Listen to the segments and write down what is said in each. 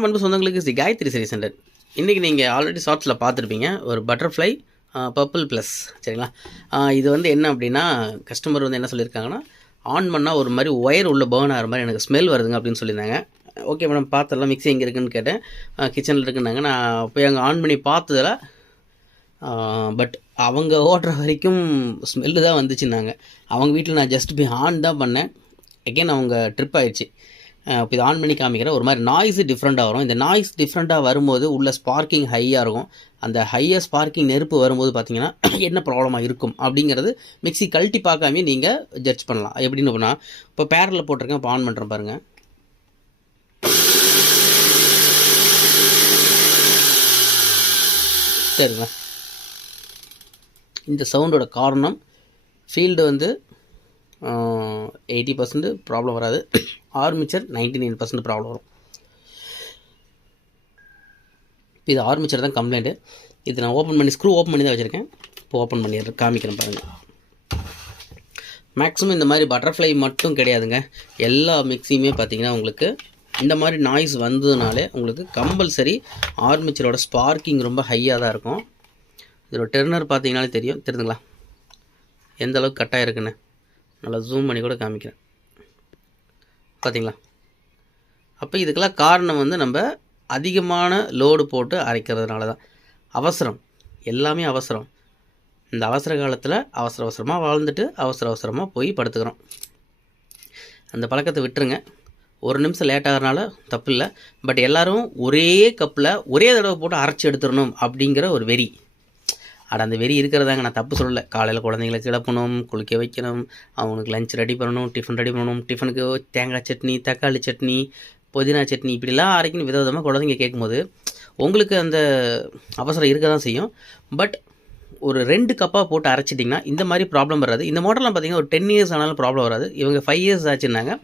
வணக்கம் அன்பு சொந்தங்களுக்கு ஸ்ரீ காயத்ரி சரி சென்டர் இன்றைக்கி நீங்கள் ஆல்ரெடி ஷார்ட்ஸில் பார்த்துருப்பீங்க. ஒரு பட்டர்ஃப்ளை பர்பிள் ப்ளஸ் சரிங்களா? இது வந்து என்ன அப்படின்னா கஸ்டமர் வந்து என்ன சொல்லியிருக்காங்கன்னா ஆன் பண்ணால் ஒரு மாதிரி ஒயர் உள்ள பேர்ன் ஆகிற மாதிரி எனக்கு ஸ்மெல் வருதுங்க அப்படின்னு சொல்லியிருந்தாங்க. ஓகே மேடம் பார்த்துடலாம். மிக்ஸி எங்கே இருக்குன்னு கேட்டேன். கிச்சனில் இருக்குன்னாங்க. நான் போய் அங்கே ஆன் பண்ணி பார்த்ததில் பட் அவங்க ஓடுற வரைக்கும் ஸ்மெல்லு தான் வந்துச்சுன்னாங்க. அவங்க வீட்டில் நான் ஜஸ்ட் போய் ஆன் தான் பண்ணேன். அகைன் அவங்க ட்ரிப் ஆயிடுச்சு. இப்போ இது ஆன் பண்ணி காமிக்கிறேன். ஒரு மாதிரி நாய்ஸு டிஃப்ரெண்ட்டாக வரும். இந்த நாய்ஸ் டிஃப்ரெண்ட்டாக வரும்போது உள்ள ஸ்பார்க்கிங் ஹையாக இருக்கும். அந்த ஹையர் ஸ்பார்க்கிங் நெருப்பு வரும்போது பார்த்தீங்கன்னா என்ன ப்ராப்ளமாக இருக்கும் அப்படிங்கிறது மிக்ஸி கழட்டி பார்க்காமே நீங்கள் ஜட்ஜ் பண்ணலாம். எப்படின்னு போனால் இப்போ பேரில் போட்டிருக்கேன். இப்போ ஆன் பண்ணுறேன் பாருங்கள் சரிங்களா இந்த சவுண்டோட காரணம் ஃபீல்டு வந்து எயிட்டி பர்சன்ட் ப்ராப்ளம் வராது. Armature ninety nine percent problem வரும். இது ஆர்மிச்சர் தான் கம்ப்ளைண்ட்டு இது நான் ஓப்பன் பண்ணி ஸ்க்ரூ ஓப்பன் பண்ணி தான் வச்சுருக்கேன். இப்போ ஓப்பன் பண்ணி காமிக்கிறேன் பாருங்கள் மேக்ஸிமம் இந்த மாதிரி பட்டர்ஃப்ளை மட்டும் கிடையாதுங்க. எல்லா மிக்ஸியுமே பார்த்தீங்கன்னா உங்களுக்கு இந்த மாதிரி நாய்ஸ் வந்ததுனாலே உங்களுக்கு கம்பல்சரி ஆர்மிச்சரோட ஸ்பார்க்கிங் ரொம்ப ஹையாக தான் இருக்கும். இதோட டெர்னர் பார்த்தீங்கனாலே தெரியும். தெரியுதுங்களா? எந்த அளவுக்கு கட்டாக இருக்குன்னு. நல்லா ஜூம் பண்ணி கூட காமிக்கிறேன். பார்த்தீங்களா அப்போ இதுக்கெல்லாம் காரணம் வந்து நம்ம அதிகமான லோடு போட்டு அரைக்கிறதுனால தான் அவசரம். எல்லாமே அவசரம். இந்த அவசர காலத்தில் அவசர அவசரமாக வாழ்ந்துட்டு அவசர அவசரமாக போய் படுத்துக்கிறோம். அந்த பழக்கத்தை விட்டுருங்க. ஒரு நிமிஷம் லேட் ஆகிறனால தப்பு இல்லை பட் எல்லோரும் ஒரே கப்பில் ஒரே தடவை போட்டு அரைச்சி எடுத்துடணும் அப்படிங்கிற ஒரு வெறி. அட அந்த வெறி இருக்கிறதாங்க. நான் தப்பு சொல்லலை. காலையில் குழந்தைங்களை கிளப்பணும் குளிக்க வைக்கணும் அவனுக்கு லஞ்ச் ரெடி பண்ணணும் டிஃபன் ரெடி பண்ணணும் டிஃபனுக்கு தேங்காய் சட்னி தக்காளி சட்னி புதினா சட்னி இப்படிலாம் அரைக்கணும். வித விதமாக குழந்தைங்க கேட்கும்போது உங்களுக்கு அந்த அவசரம் இருக்க தான் செய்யும். பட் ஒரு ரெண்டு கப்பாக போட்டு அரைச்சிட்டிங்கன்னா இந்த மாதிரி ப்ராப்ளம் வராது. இந்த மாடல்லாம் பார்த்தீங்கன்னா ஒரு டென் இயர்ஸ் ஆனாலும் ப்ராப்ளம் வராது. இவங்க ஃபைவ் இயர்ஸ் ஆச்சுன்னாங்க.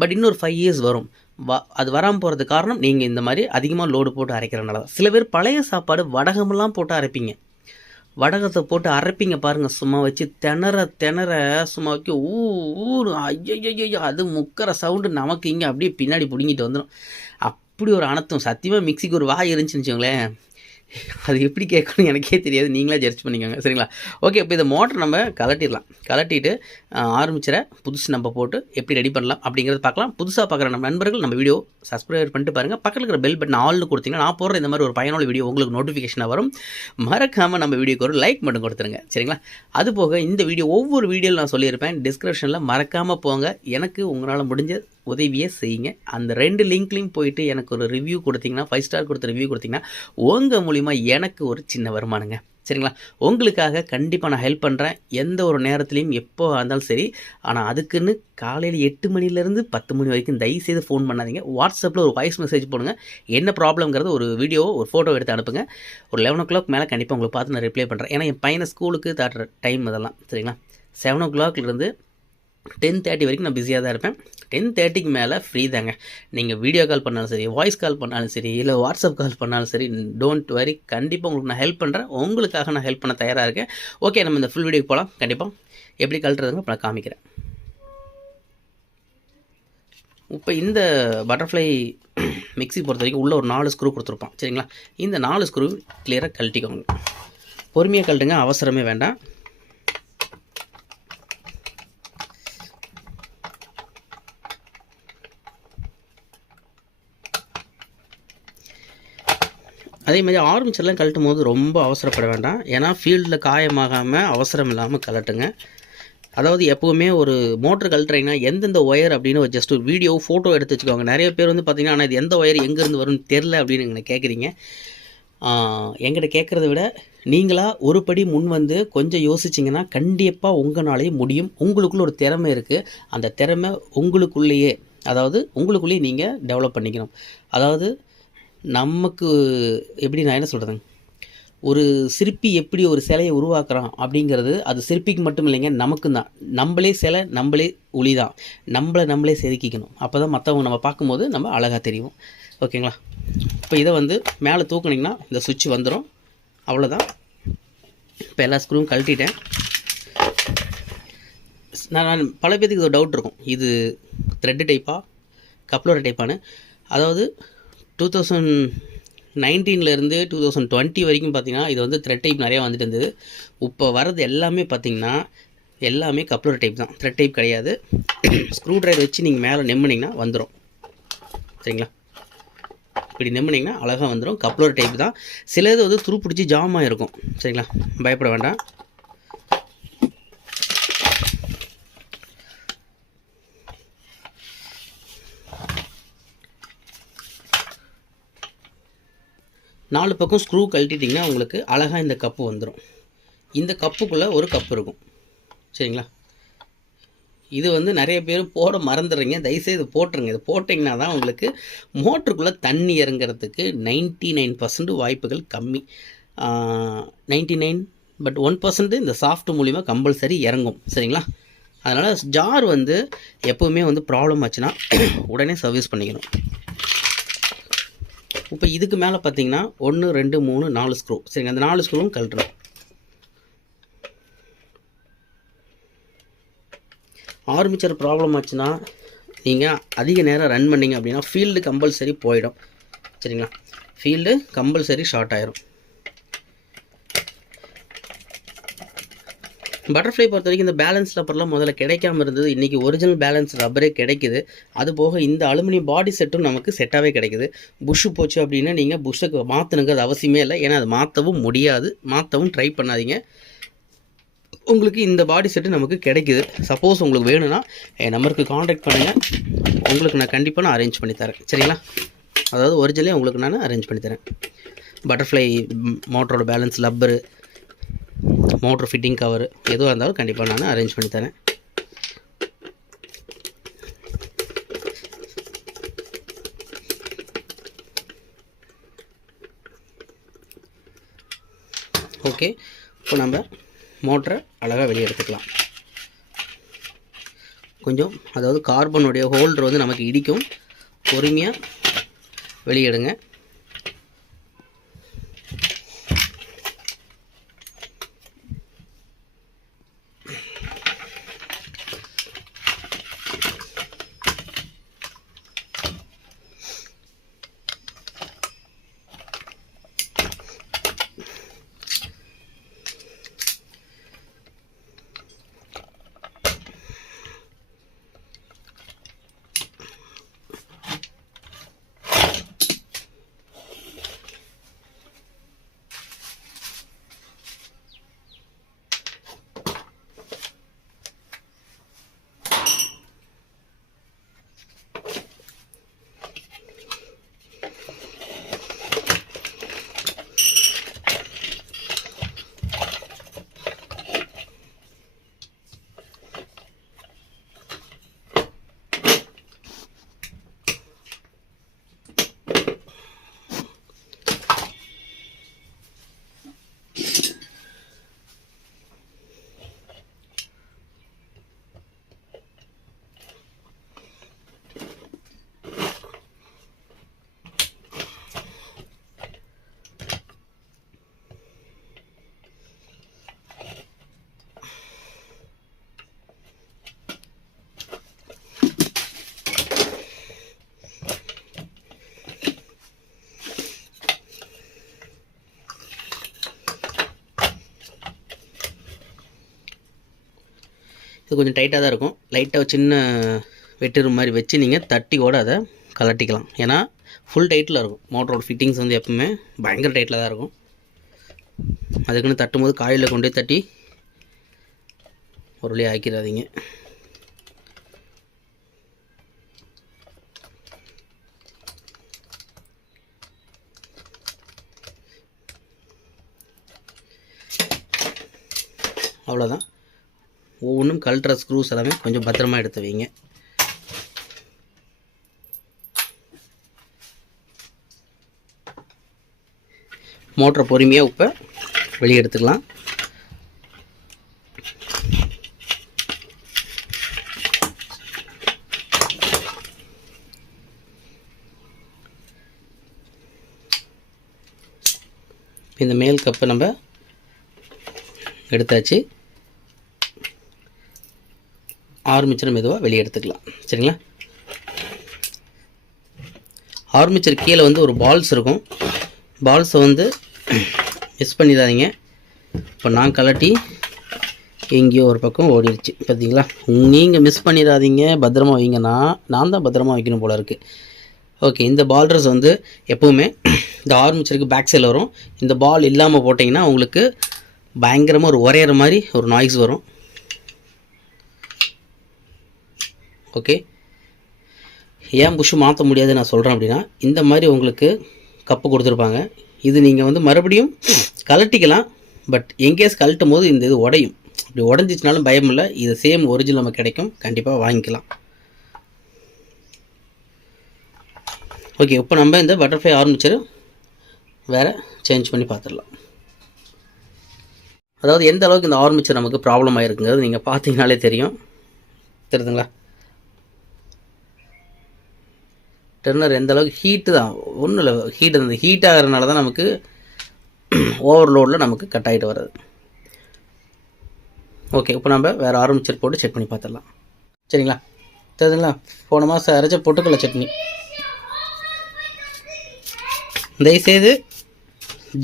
பட் இன்னொரு ஃபைவ் இயர்ஸ் வரும். வ அது வராமல் போகிறதுக்கு காரணம் நீங்கள் இந்த மாதிரி அதிகமாக லோடு போட்டு அரைக்கிறனால தான் சில பேர் பழைய சாப்பாடு வடகமெல்லாம் போட்டு அரைப்பீங்க. வடகத்தை போட்டு அரைப்பிங்க பாருங்கள் சும்மா வச்சு திணற திணற சும்மா வைக்க ஊ ஊரு ஐயோ அது முக்கிற சவுண்டு நமக்கு இங்கே அப்படியே பின்னாடி பிடுங்கிட்டு வந்துடும் அப்படி ஒரு அனத்தம் சத்தியமாக மிக்சிக்கு ஒரு வாய் இருந்துச்சுன்னு வச்சுக்கோங்களேன். அது எப்படி கேட்கணும் எனக்கே தெரியாது. நீங்களே ஜட்ஜ் பண்ணிக்கோங்க. சரிங்களா? ஓகே இப்போ இந்த மோட்டர் நம்ம கலட்டிடலாம். கலட்டிட்டு ஆரம்பிச்சிட புதுசு நம்ம போட்டு எப்படி ரெடி பண்ணலாம் அப்படிங்கிறத பார்க்கலாம். புதுசாக பார்க்குற நம்ம நண்பர்கள் நம்ம வீடியோ சப்ஸ்கிரைப் பண்ணிட்டு பாருங்கள் பக்கத்தில் இருக்கிற பெல் பட்டன் ஆல்னு கொடுத்தீங்கன்னா நான் போடுற இந்த மாதிரி ஒரு பயனுள்ள வீடியோ உங்களுக்கு நோட்டிஃபிகேஷனாக வரும். மறக்காமல் நம்ம வீடியோக்கு ஒரு லைக் மட்டும் கொடுத்துருங்க. சரிங்களா? அது போக இந்த வீடியோ ஒவ்வொரு வீடியோவில் நான் சொல்லியிருப்பேன். டிஸ்கிரிப்ஷனில் மறக்காமல் போங்க. எனக்கு உங்களால் முடிஞ்ச உதவியை செய்யுங்க. அந்த ரெண்டு லிங்க்லையும் போயிட்டு எனக்கு ஒரு ரிவ்யூ கொடுத்தீங்கன்னா ஃபைவ் ஸ்டார் கொடுத்த ரிவ்யூ கொடுத்தீங்கன்னா உங்கள் மூலிமா எனக்கு ஒரு சின்ன வருமானங்க. சரிங்களா? உங்களுக்காக கண்டிப்பாக நான் ஹெல்ப் பண்ணுறேன் எந்த ஒரு நேரத்துலையும் எப்போ இருந்தாலும் சரி. ஆனால் அதுக்குன்னு காலையில் எட்டு மணிலேருந்து பத்து மணி வரைக்கும் தயவுசெய்து ஃபோன் பண்ணாதீங்க. வாட்ஸ்அப்பில் ஒரு வாய்ஸ் மெசேஜ் போடுங்க. என்ன ப்ராப்ளம்ங்கிறது ஒரு வீடியோ ஒரு ஃபோட்டோ எடுத்து அனுப்புங்க. ஒரு லெவன் ஓ கிளாக் மேலே கண்டிப்பாக உங்களுக்கு பார்த்து நான் ரிப்ளை பண்ணுறேன் ஏன்னா என் பையனை ஸ்கூலுக்கு தாட்டுற டைம் அதெல்லாம். சரிங்களா? செவன் ஓ கிளாக்லேருந்து டென் தேர்ட்டி வரைக்கும் நான் பிஸியாக தான் இருப்பேன். டென் தேர்ட்டிக்கு மேலே ஃப்ரீ தாங்க. நீங்கள் வீடியோ கால் பண்ணாலும் சரி வாய்ஸ் கால் பண்ணாலும் சரி இல்லை வாட்ஸ்அப் கால் பண்ணாலும் சரி டோன்ட் வரி கண்டிப்பாக உங்களுக்கு நான் ஹெல்ப் பண்ணுறேன் உங்களுக்காக நான் ஹெல்ப் பண்ண தயாராக இருக்கேன். ஓகே நம்ம இந்த ஃபுல் வீடியோக்கு போகலாம் கண்டிப்பாக எப்படி கழட்டுறதுங்க இப்போ நான் காமிக்கிறேன். இப்போ இந்த பட்டர்ஃப்ளை மிக்சி பொறுத்த வரைக்கும் உள்ளே ஒரு நாலு ஸ்க்ரூ கொடுத்துருப்பான் சரிங்களா? இந்த நாலு ஸ்க்ரூ கிளியராக கழட்டிக்கோங்க. பொறுமையாக கழட்டுங்க. அவசரமே வேண்டாம். அதே மாதிரி ஆரம்பிச்செல்லாம் கழட்டும் போது ரொம்ப அவசரப்பட வேண்டாம். ஏன்னா ஃபீல்டில் காயமாகாமல் அவசரம் இல்லாமல் கழட்டுங்க. அதாவது எப்போவுமே ஒரு மோட்டர் கழட்டுறீங்கன்னா எந்தெந்த ஒயர் அப்படின்னு ஒரு ஜஸ்ட் ஒரு வீடியோ ஃபோட்டோ எடுத்து வச்சுக்கோங்க. நிறைய பேர் வந்து பார்த்தீங்கன்னா ஆனால் இது எந்த ஒயர் எங்கேருந்து வரும்னு தெரில அப்படின்னு நீங்கள் கேட்குறீங்க. எங்கிட்ட கேட்குறத விட நீங்களாக ஒரு படி முன் வந்து கொஞ்சம் யோசிச்சிங்கன்னா கண்டிப்பாக உங்களாலேயே முடியும். உங்களுக்குள்ள ஒரு திறமை இருக்குது அந்த திறமை உங்களுக்குள்ளேயே அதாவது உங்களுக்குள்ளேயே நீங்கள் டெவலப் பண்ணிக்கணும். அதாவது நமக்கு எப்படி நான் என்ன சொல்கிறதுங்க ஒரு சிற்பி எப்படி ஒரு சிலையை உருவாக்குறான் அப்படிங்கிறது அது சிற்பிக்கு மட்டும் இல்லைங்க நமக்கும் தான். நம்மளே சிலை நம்மளே ஒளி தான். நம்மளை நம்மளே செதுக்கிக்கணும். அப்போ தான் மற்றவங்க நம்ம பார்க்கும்போது நம்ம அழகாக தெரியும். ஓகேங்களா? இப்போ இதை வந்து மேலே தூக்குனிங்கன்னா இந்த சுவிட்ச் வந்துடும் அவ்வளோதான் இப்போ எல்லா ஸ்க்ரூவும் கழட்டிட்டேன். நான் நான் பல பேத்துக்கு இது டவுட் இருக்கும். இது த்ரெட்டு டைப்பா கப்ளர் டைப்பானு அதாவது டூ தௌசண்ட் நைன்டீன்லேருந்து டூ தௌசண்ட் டுவெண்ட்டி வரைக்கும் பார்த்தீங்கன்னா இது வந்து த்ரெட் டைப் நிறையா வந்துட்டு இருந்தது. இப்போ வர்றது எல்லாமே பார்த்தீங்கன்னா எல்லாமே கப்ளர் டைப் தான். த்ரெட் டைப் கிடையாது. ஸ்க்ரூ ட்ரைவர் வச்சு நீங்கள் மேலே நெம்முனீங்கன்னா வந்துடும் சரிங்களா? இப்படி நெம்முனீங்கன்னா அழகாக வந்துடும் கப்ளர் டைப் தான். சிலது வந்து துரு பிடிச்சி ஜாமாக இருக்கும் சரிங்களா? பயப்பட வேண்டாம். நாலு பக்கம் ஸ்க்ரூ கழட்டிட்டிங்கன்னா உங்களுக்கு அழகாக இந்த கப்பு வந்துடும் இந்த கப்புக்குள்ளே ஒரு கப்பு இருக்கும். சரிங்களா? இது வந்து நிறைய பேர் போட மறந்துடுறீங்க. தயவுசெய்து போட்டுருங்க. இது போட்டிங்கன்னா தான் உங்களுக்கு மோட்டருக்குள்ளே தண்ணி இறங்குறதுக்கு நைன்ட்டி நைன் பர்சன்ட் வாய்ப்புகள் கம்மி. Ninety nine but one percent இந்த சாஃப்ட் மூலிமா கம்பல்சரி இறங்கும். சரிங்களா? அதனால் ஜார் வந்து எப்போவுமே வந்து ப்ராப்ளம் ஆச்சுன்னா உடனே சர்வீஸ் பண்ணிக்கணும். இப்போ இதுக்கு மேலே பார்த்தீங்கன்னா ஒன்று ரெண்டு மூணு நாலு ஸ்க்ரூ சரிங்க அந்த நாலு ஸ்க்ரூவும் கழட்டுறோம் ஆர்மிச்சர் ப்ராப்ளம் ஆச்சுன்னா நீங்கள் அதிக நேரம் ரன் பண்ணீங்க அப்படின்னா ஃபீல்டு கம்பல்சரி போயிடும். சரிங்களா? ஃபீல்டு கம்பல்சரி ஷார்ட் ஆயிரும். பட்டர்ஃப்ளை பொறுத்த வரைக்கும் இந்த பேலன்ஸ் ரப்பர்லாம் முதல்ல கிடைக்காம இருந்தது. இன்றைக்கி ஒரிஜினல் பேலன்ஸ் ரப்பரே கிடைக்குது. அது போக இந்த அலுமினியம் பாடி செட்டும் நமக்கு செட்டாகவே கிடைக்குது. புஷ்ஷு போச்சு அப்படின்னா நீங்கள் புஷ்ஷுக்கு மாற்றணுங்கிறது அவசியமே இல்லை. ஏன்னா அது மாற்றவும் முடியாது. மாற்றவும் ட்ரை பண்ணாதீங்க. உங்களுக்கு இந்த பாடி செட்டு நமக்கு கிடைக்குது. சப்போஸ் உங்களுக்கு வேணும்னா என் நம்பருக்கு காண்டாக்ட் பண்ணுங்கள் உங்களுக்கு நான் கண்டிப்பாக நான் அரேஞ்ச் பண்ணி தரேன். சரிங்களா? அதாவது ஒரிஜினலே உங்களுக்கு நான் அரேஞ்ச் பண்ணி தரேன். Butterfly மோட்டரோட balance rubber motor fitting cover எதுவாக இருந்தாலும் கண்டிப்பாக நான் அரேஞ்ச் பண்ணி தரேன். ஓகே இப்போ நம்ம மோட்டரை அழகாக வெளியே எடுத்துக்கலாம். கொஞ்சம் அதாவது கார்பனுடைய ஹோல்டர் வந்து நமக்கு இடிக்கும். பொறுமையாக வெளியிடுங்க இது கொஞ்சம் டைட்டாக தான் இருக்கும். லைட்டாக சின்ன வெட்டுற மாதிரி வச்சு நீங்கள் தட்டி கூட அதை கலட்டிக்கலாம். ஏன்னா ஃபுல் டைட்டில் இருக்கும். மோட்டரோட ஃபிட்டிங்ஸ் வந்து எப்பவுமே பயங்கர டைட்டில் தான் இருக்கும். அதுக்குன்னு தட்டும்போது காயில் கொண்டு போய் தட்டி ஒரு வழியாக ஆக்கிடாதீங்க அவ்வளோதான் ஒவ்வொன்றும் கழட்டுற ஸ்க்ரூஸ் எல்லாமே கொஞ்சம் பத்திரமா எடுத்து வைங்க. மோட்டரை பொறுமையாக இப்போ வெளியே எடுத்துக்கலாம். இந்த மேல் கப்பை நம்ம எடுத்தாச்சு. ஆர்மிச்சர் மெதுவாக வெளியே எடுத்துக்கலாம் சரிங்களா? ஆர்மிச்சர் கீழே வந்து ஒரு பால்ஸ் இருக்கும். பால்ஸை வந்து மிஸ் பண்ணிடாதீங்க. இப்போ நான் கலட்டி எங்கேயோ ஒரு பக்கம் ஓடிடுச்சு பார்த்தீங்களா நீங்கள் மிஸ் பண்ணிடாதீங்க. பத்திரமா வைங்கன்னா நான் தான் பத்திரமா வைக்கணும் போல இருக்குது ஓகே இந்த பால்டர்ஸ் வந்து எப்போவுமே இந்த ஆர்மிச்சருக்கு பேக் சைடில் வரும். இந்த பால் இல்லாமல் போட்டிங்கன்னா உங்களுக்கு பயங்கரமாக ஒரு உரையிற மாதிரி ஒரு நாய்ஸ் வரும். ஓகே ஏன் புஷ்ஷு மாற்ற முடியாது நான் சொல்கிறேன் அப்படின்னா இந்த மாதிரி உங்களுக்கு கப்பு கொடுத்துருப்பாங்க. இது நீங்கள் வந்து மறுபடியும் கழட்டிக்கலாம் பட் எங்கேஸ் கழட்டும் போது இந்த இது உடையும். இப்படி உடஞ்சிச்சினாலும் பயம் இல்லை. இது சேம் ஒரிஜினல் நமக்கு கிடைக்கும். கண்டிப்பாக வாங்கிக்கலாம். ஓகே இப்போ நம்ம இந்த பட்டர்ஃப்ளை ஆரம்பிச்சர் வேறு சேஞ்ச் பண்ணி பார்த்துடலாம். அதாவது எந்த அளவுக்கு இந்த ஆர்மிச்சர் நமக்கு ப்ராப்ளம் ஆகிருக்குங்கிறது நீங்கள் பார்த்தீங்கனாலே தெரியும். தெரியுதுங்களா? டெர்னர் எந்த அளவுக்கு ஹீட்டு தான் ஒன்றும் இல்லை. ஹீட் அந்த ஹீட் ஆகிறதுனால தான் நமக்கு ஓவர்லோடில் நமக்கு கட் ஆகிட்டு வர்றது. ஓகே இப்போ நம்ம வேறு ஆரம்பிச்சர் போட்டு செக் பண்ணி பார்த்துடலாம். சரிங்களா? தெரியுதுங்களா? போன மாதம் அரைச்ச பொட்டுக்கடலை சட்னி. தயவுசெய்து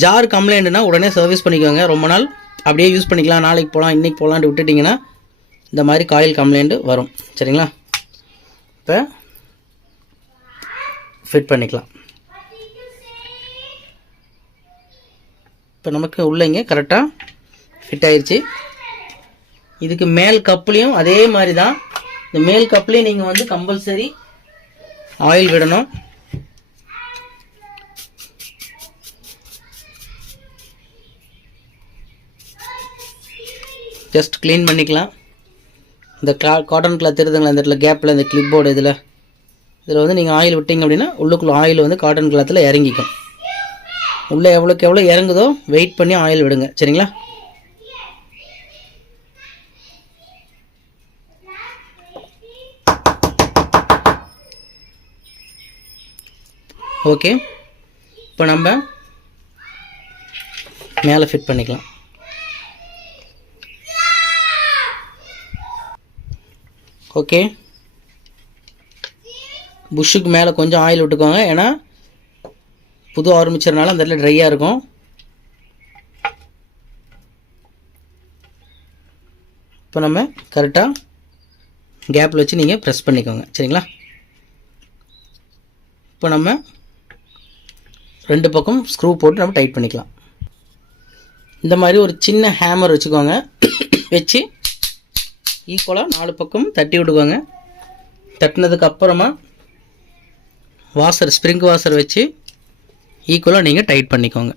ஜார் கம்ப்ளைண்ட்னா உடனே சர்வீஸ் பண்ணிக்கோங்க. ரொம்ப நாள் அப்படியே யூஸ் பண்ணிக்கலாம். நாளைக்கு போகலாம் இன்றைக்கி போகலான்ட்டு விட்டுட்டிங்கன்னா இந்த மாதிரி காயில் கம்ப்ளைண்ட்டு வரும். சரிங்களா? இப்போ ஃபிட் பண்ணிக்கலாம். இப்போ நமக்கு உள்ளங்க கரெக்டாக ஃபிட் ஆயிடுச்சு இதுக்கு மேல் கப்புலையும் அதே மாதிரி தான் இந்த மேல் கப்லேயும் நீங்கள் வந்து கம்பல்சரி ஆயில் விடணும். ஜஸ்ட் க்ளீன் பண்ணிக்கலாம். இந்த கிளா காட்டன் கிளாத் தெரியுதுங்களா இந்த இடத்துல கேப்பில் இந்த கிளிப் போர்டு இதில். இதில் வந்து நீங்கள் ஆயில் விட்டிங்க அப்படின்னா உள்ளுக்குள்ள ஆயில் வந்து காட்டன் கிளாத்தில் இறங்கிக்கும். உள்ளே எவ்வளோக்கு எவ்வளோ இறங்குதோ வெயிட் பண்ணி ஆயில் விடுங்க. சரிங்களா? ஓகே இப்போ நம்ம மேலே ஃபிட் பண்ணிக்கலாம். ஓகே புஷ்ஷுக்கு மேலே கொஞ்சம் ஆயில் விட்டுக்கோங்க. ஏன்னா புது ஆரம்பிச்சதுனால அந்த இடத்துல ட்ரையாக இருக்கும். இப்போ நம்ம கரெக்டாக கேப்பில் வச்சு நீங்கள் ப்ரெஸ் பண்ணிக்கோங்க. சரிங்களா? இப்போ நம்ம ரெண்டு பக்கம் ஸ்க்ரூ போட்டு நம்ம டைட் பண்ணிக்கலாம். இந்த மாதிரி ஒரு சின்ன ஹேமர் வச்சுக்கோங்க. வச்சு ஈக்குவலாக நாலு பக்கம் தட்டி விட்டுக்கோங்க. தட்டினதுக்கு அப்புறமா வாசர் ஸ்ப்ரிங் வாசர் வச்சு ஈக்குவலாக நீங்கள் டைட் பண்ணிக்கோங்க.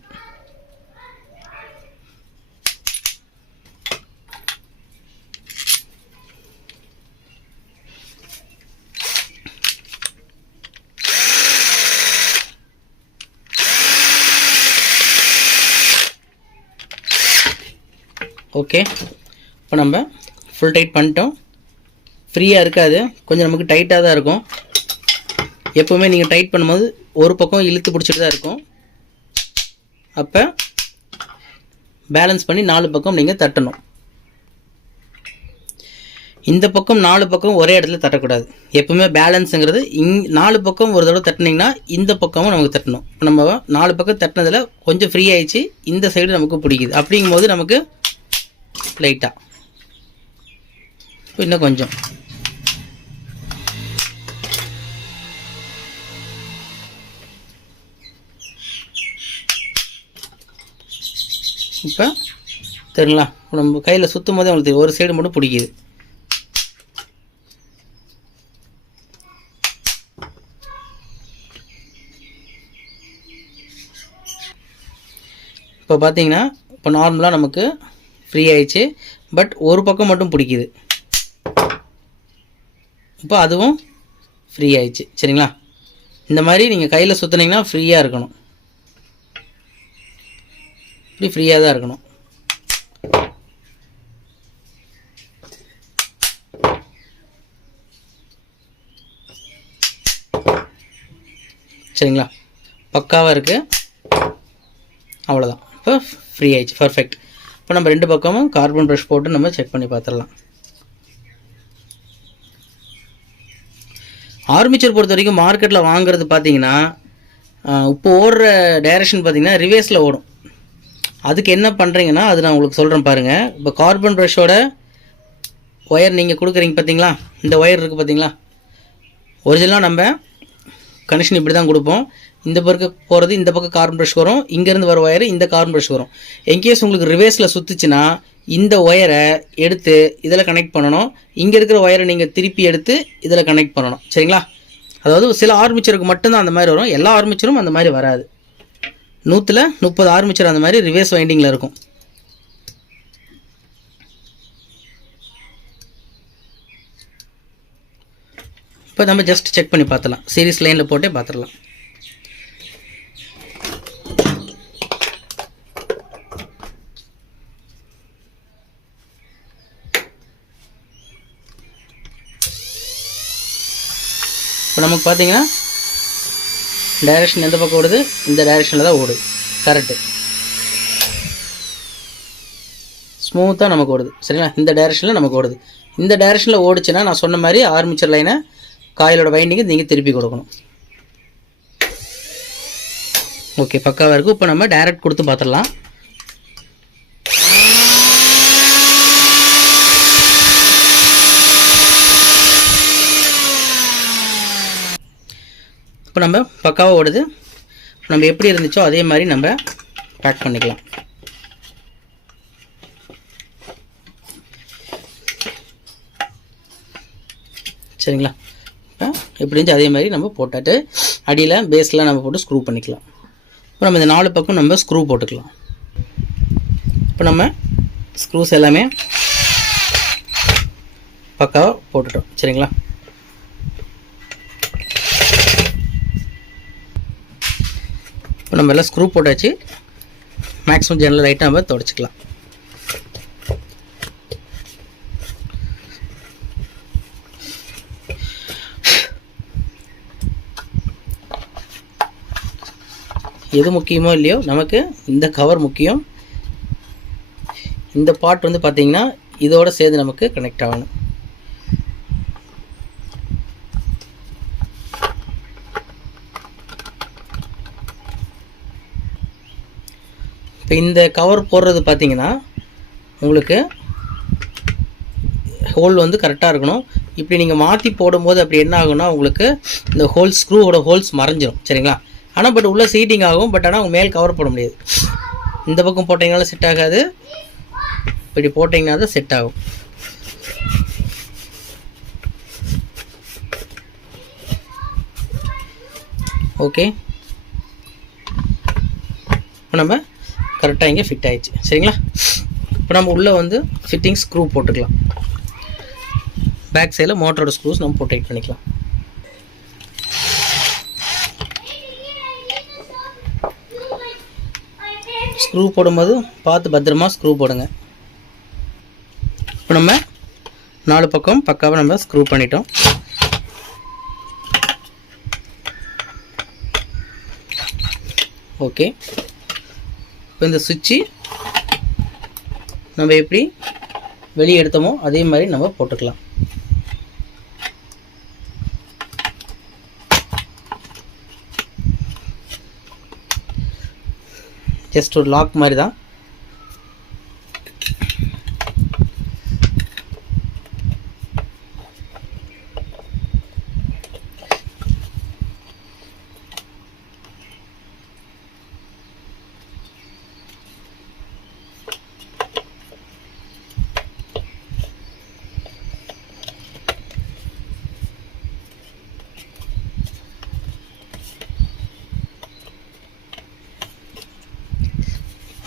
ஓகே இப்போ நம்ம ஃபுல் டைட் பண்ணிட்டோம். ஃப்ரீயாக இருக்காது. கொஞ்சம் நமக்கு டைட்டாக தான் இருக்கும். எப்போவுமே நீங்கள் டைட் பண்ணும்போது ஒரு பக்கம் இழுத்து பிடிச்சிட்டு தான் இருக்கும். அப்போ பேலன்ஸ் பண்ணி நாலு பக்கம் நீங்கள் தட்டணும். இந்த பக்கம் நாலு பக்கம் ஒரே இடத்துல தட்டக்கூடாது. எப்பவுமே பேலன்ஸுங்கிறது இங் நாலு பக்கம் ஒரு தடவை தட்டினீங்கன்னா இந்த பக்கமும் நமக்கு தட்டணும். இப்போ நம்ம நாலு பக்கம் தட்டினதில் கொஞ்சம் ஃப்ரீ ஆயிடுச்சு இந்த சைடு நமக்கு பிடிக்குது. அப்படிங்கும்போது நமக்கு லைட்டாக இன்னும் கொஞ்சம். இப்போ தெரியுங்களா? நம்ம கையில் சுற்றும் போதே உங்களுக்கு தெரியும். ஒரு சைடு மட்டும் பிடிக்குது. இப்போ பார்த்தீங்கன்னா இப்போ நார்மலாக நமக்கு ஃப்ரீ ஆயிடுச்சு. பட் ஒரு பக்கம் மட்டும் பிடிக்குது. இப்போ அதுவும் ஃப்ரீ ஆயிடுச்சு. சரிங்களா? இந்த மாதிரி நீங்கள் கையில் சுற்றுனீங்கன்னா ஃப்ரீயாக இருக்கணும். இப்படி ஃப்ரீயாக தான் இருக்கணும். சரிங்களா? பக்காவாக இருக்குது அவ்வளோதான் இப்போ ஃப்ரீ ஆயிடுச்சு. பர்ஃபெக்ட் இப்போ நம்ம ரெண்டு பக்கமும் கார்பன் ப்ரஷ் போட்டு நம்ம செக் பண்ணி பார்த்துடலாம். ஆர்மிச்சர் பொறுத்த வரைக்கும் மார்க்கெட்டில் வாங்குறது பார்த்தீங்கன்னா இப்போ ஓடுற டைரக்ஷன் பார்த்தீங்கன்னா ரிவேஸில் ஓடும். அதுக்கு என்ன பண்ணுறீங்கன்னா அது நான் உங்களுக்கு சொல்கிறேன் பாருங்கள் இப்போ கார்பன் ப்ரஷோட ஒயர் நீங்கள் கொடுக்குறீங்க பார்த்தீங்களா இந்த ஒயர் இருக்குது பார்த்தீங்களா ஒரிஜினலாக நம்ம கனெக்ஷன் இப்படி தான் கொடுப்போம். இந்த பக்கம் போகிறது இந்த பக்கம் கார்பன் ப்ரஷ் வரும். இங்கேருந்து வர ஒயர் இந்த கார்பன் ப்ரஷ் வரும். என்கேஸ் உங்களுக்கு ரிவேர்ஸில் சுற்றுச்சுன்னா இந்த ஒயரை எடுத்து இதில் கனெக்ட் பண்ணணும். இங்கே இருக்கிற ஒயரை நீங்கள் திருப்பி எடுத்து இதில் கனெக்ட் பண்ணணும். சரிங்களா? அதாவது சில ஆர்மிச்சருக்கு மட்டும்தான் அந்த மாதிரி வரும். எல்லா ஆர்மிச்சரும் அந்த மாதிரி வராது. நூற்றில் முப்பது ஆர்மிச்சர் அந்த மாதிரி ரிவேஸ் வைண்டிங்கில் இருக்கும். இப்போ நம்ம ஜஸ்ட் செக் பண்ணி பார்த்துலாம் சீரிஸ் லைனில் போட்டே பார்த்துடலாம். இப்போ நமக்கு பார்த்தீங்கன்னா டைரக்ஷன் எந்த பக்கம் ஓடுது? இந்த டைரக்ஷனில் தான் ஓடுது. கரெக்டு ஸ்மூத்தாக நமக்கு ஓடுது. சரிங்களா? இந்த டைரக்ஷனில் நமக்கு ஓடுது. இந்த டைரக்ஷனில் ஓடுச்சுன்னா நான் சொன்ன மாதிரி ஆர்மிச்சர் லைனை காயிலோட வைண்டிங்கை நீங்கள் திருப்பி கொடுக்கணும். ஓகே பக்காவாக இருக்கும் இப்போ நம்ம டைரக்ட் கொடுத்து பார்த்துடலாம். இப்போ நம்ம பக்காவாக ஓடுது. நம்ம எப்படி இருந்துச்சோ அதே மாதிரி நம்ம பேக் பண்ணிக்கலாம். சரிங்களா? இப்போ எப்படி இருந்துச்சு அதே மாதிரி நம்ம போட்டாட்டு அடியில் பேஸில் நம்ம போட்டு ஸ்க்ரூ பண்ணிக்கலாம். இப்போ நம்ம இந்த நாலு பக்கம் நம்ம ஸ்க்ரூ போட்டுக்கலாம். இப்போ நம்ம ஸ்க்ரூஸ் எல்லாமே பக்காவாக போட்டுட்டோம். சரிங்களா? இப்போ நம்ம எல்லாம் ஸ்க்ரூ போட்டாச்சு. மேக்ஸிமம் ஜன்னல் லைட்டாக நம்ம தொடச்சிக்கலாம். எது முக்கியமோ இல்லையோ நமக்கு இந்த கவர் முக்கியம். இந்த பார்ட் வந்து பார்த்தீங்கன்னா இதோட சேர்ந்து நமக்கு கனெக்ட் ஆகணும். இப்போ இந்த கவர் போடுறது பார்த்தீங்கன்னா உங்களுக்கு ஹோல் வந்து கரெக்டாக இருக்கணும். இப்படி நீங்கள் மாற்றி போடும்போது அப்படி என்ன ஆகும்னா உங்களுக்கு இந்த ஹோல்ஸ் ஸ்க்ரூவோட ஹோல்ஸ் மறைஞ்சிடும் சரிங்களா? ஆனால் பட் உள்ளே சீட்டிங் ஆகும் பட் ஆனால் மேல் கவர் போட முடியாது. இந்த பக்கம் போட்டிங்கனாலும் செட் ஆகாது. இப்படி போட்டிங்கன்னா தான் செட் ஆகும். ஓகே நம்ம கரெக்டாக இங்கே ஃபிட் ஆயிடுச்சு. சரிங்களா? இப்போ நம்ம உள்ளே வந்து ஃபிட்டிங் ஸ்க்ரூ போட்டுக்கலாம். பேக் சைடில் மோட்டரோட ஸ்க்ரூஸ் நம்ம போட்டு பண்ணிக்கலாம். ஸ்க்ரூ போடும்போது பார்த்து பத்திரமா ஸ்க்ரூ போடுங்க. இப்போ நம்ம நாலு பக்கம் பக்காவாக நம்ம ஸ்க்ரூ பண்ணிட்டோம். ஓகே இப்போ இந்த சுவிட்சு நம்ம எப்படி வெளியே எடுத்தோமோ அதே மாதிரி நம்ம போட்டுக்கலாம். ஜஸ்ட் ஒரு லாக் மாதிரி தான்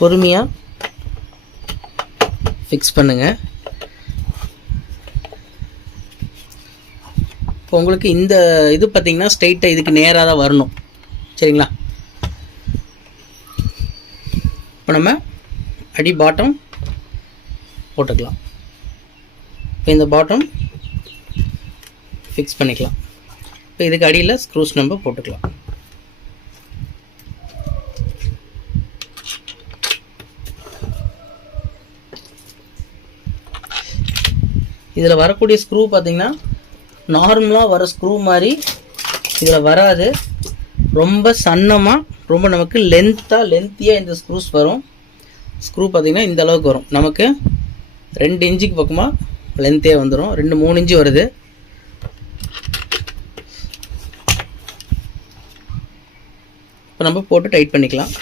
பொறுமையாக ஃபிக்ஸ் பண்ணுங்கள் இப்போ உங்களுக்கு இந்த இது பார்த்தீங்கன்னா ஸ்ட்ரெயிட்டாக இதுக்கு நேராக தான் வரணும். சரிங்களா? இப்போ நம்ம அடி பாட்டம் போட்டுக்கலாம். இப்போ இந்த பாட்டம் ஃபிக்ஸ் பண்ணிக்கலாம். இப்போ இதுக்கு அடியில் ஸ்க்ரூஸ் நம்ம போட்டுக்கலாம். இதில் வரக்கூடிய ஸ்க்ரூ பார்த்தீங்கன்னா நார்மலாக வர ஸ்க்ரூ மாதிரி இதில் வராது. ரொம்ப சன்னமாக ரொம்ப நமக்கு லென்த்தாக லென்த்தியாக இந்த ஸ்க்ரூஸ் வரும். ஸ்க்ரூ பார்த்திங்கன்னா இந்த அளவுக்கு வரும். நமக்கு ரெண்டு இன்ச்சுக்கு பக்கமாக லென்த்தே வந்துடும் ரெண்டு மூணு இன்ச்சு வருது. இப்போ நம்ம போட்டு டைட் பண்ணிக்கலாம்.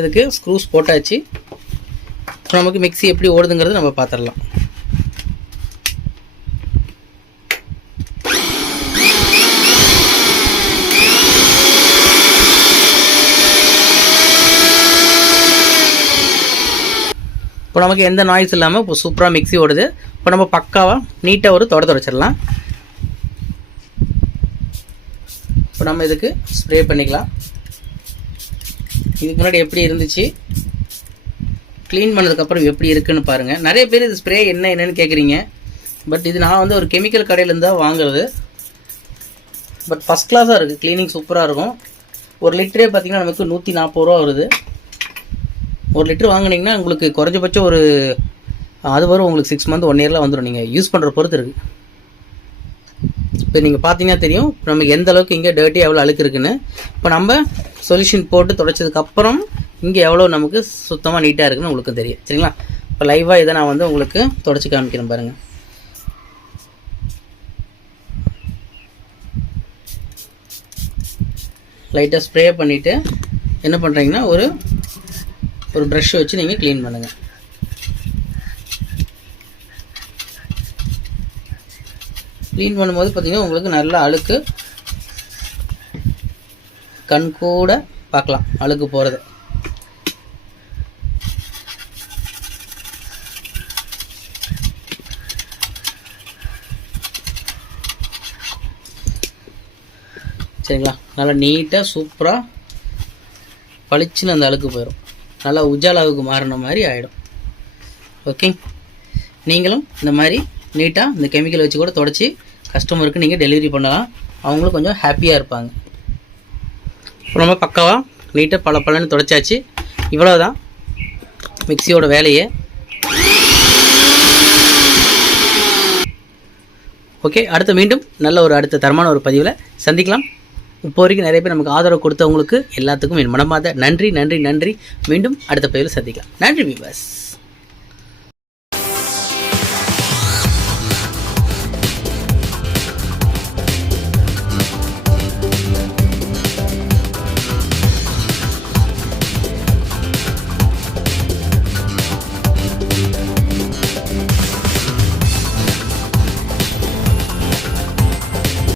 இதுக்கு ஸ்க்ரூஸ் போட்டாச்சு. இப்போ நமக்கு மிக்ஸி எப்படி ஓடுதுங்கிறது நம்ம பார்த்துடலாம் இப்போ நமக்கு எந்த நாய்ஸ் இல்லாமல் இப்போ சூப்பராக மிக்ஸி ஓடுது. இப்போ நம்ம பக்காவாக நீட்டாக ஒரு தொட வச்சிடலாம். இப்போ நம்ம இதுக்கு ஸ்ப்ரே பண்ணிக்கலாம். இதுக்கு முன்னாடி எப்படி இருந்துச்சு? க்ளீன் பண்ணதுக்கப்புறம் எப்படி இருக்குன்னு பாருங்கள் நிறைய பேர் இது ஸ்ப்ரே என்ன என்னன்னு கேட்குறீங்க பட் இது நான் வந்து ஒரு கெமிக்கல் கடையிலேருந்து தான் வாங்குறது. பட் ஃபஸ்ட் கிளாஸாக இருக்குது க்ளீனிங் சூப்பராக இருக்கும். ஒரு லிட்டரே பார்த்திங்கன்னா நமக்கு நூற்றி நாற்பது ரூபா வருது. ஒரு லிட்டர் வாங்கினீங்கன்னா உங்களுக்கு குறைஞ்சபட்சம் ஒரு அது வரும் உங்களுக்கு சிக்ஸ் மந்த் ஒன் இயரில் வந்துடும் நீங்கள் யூஸ் பண்ணுற பொறுத்து இருக்குது இப்போ நீங்கள் பார்த்தீங்கன்னா தெரியும். நமக்கு எந்த அளவுக்கு இங்கே டர்ட்டி எவ்வளோ அழுக்கு இருக்குன்னு. இப்போ நம்ம சொல்யூஷன் போட்டு தொடச்சதுக்கப்புறம் இங்கே எவ்வளோ நமக்கு சுத்தமாக நீட்டாக இருக்குன்னு உங்களுக்கு தெரியும். சரிங்களா? இப்போ லைவாக இதை நான் வந்து உங்களுக்கு தொடச்சி காமிக்கிறேன் பாருங்கள் லைட்டாக ஸ்ப்ரே பண்ணிவிட்டு என்ன பண்ணுறீங்கன்னா ஒரு ஒரு ப்ரஷ் வச்சு நீங்கள் க்ளீன் பண்ணுங்கள் க்ளீன் பண்ணும்போது பார்த்தீங்கன்னா உங்களுக்கு நல்ல அழுக்கு கண் கூட பார்க்கலாம் அழுக்கு போகிறது சரிங்களா? நல்லா நீட்டாக சூப்பராக பளிச்சுன்னு அந்த அழுக்கு போயிடும் நல்லா உஜாலாவுக்கு மாறின மாதிரி ஆகிடும் ஓகே நீங்களும் இந்த மாதிரி நீட்டாக இந்த கெமிக்கல் வச்சு கூட தொடச்சி கஸ்டமருக்கு நீங்கள் டெலிவரி பண்ணலாம். அவங்களும் கொஞ்சம் ஹாப்பியாக இருப்பாங்க. இப்போ நம்ம பக்காவாக நீட்டாக பல பலன்னு தொடச்சாச்சு. இவ்வளோ தான் மிக்சியோட வேலையை. ஓகே அடுத்து மீண்டும் நல்ல ஒரு அடுத்த தரமான ஒரு பதிவில் சந்திக்கலாம். இப்போ வரைக்கும் நிறைய பேர் நமக்கு ஆதரவு கொடுத்தவங்களுக்கு எல்லாத்துக்கும் என் மனமாத நன்றி நன்றி நன்றி. மீண்டும் அடுத்த பதிவில் சந்திக்கலாம். நன்றி விவாஸ்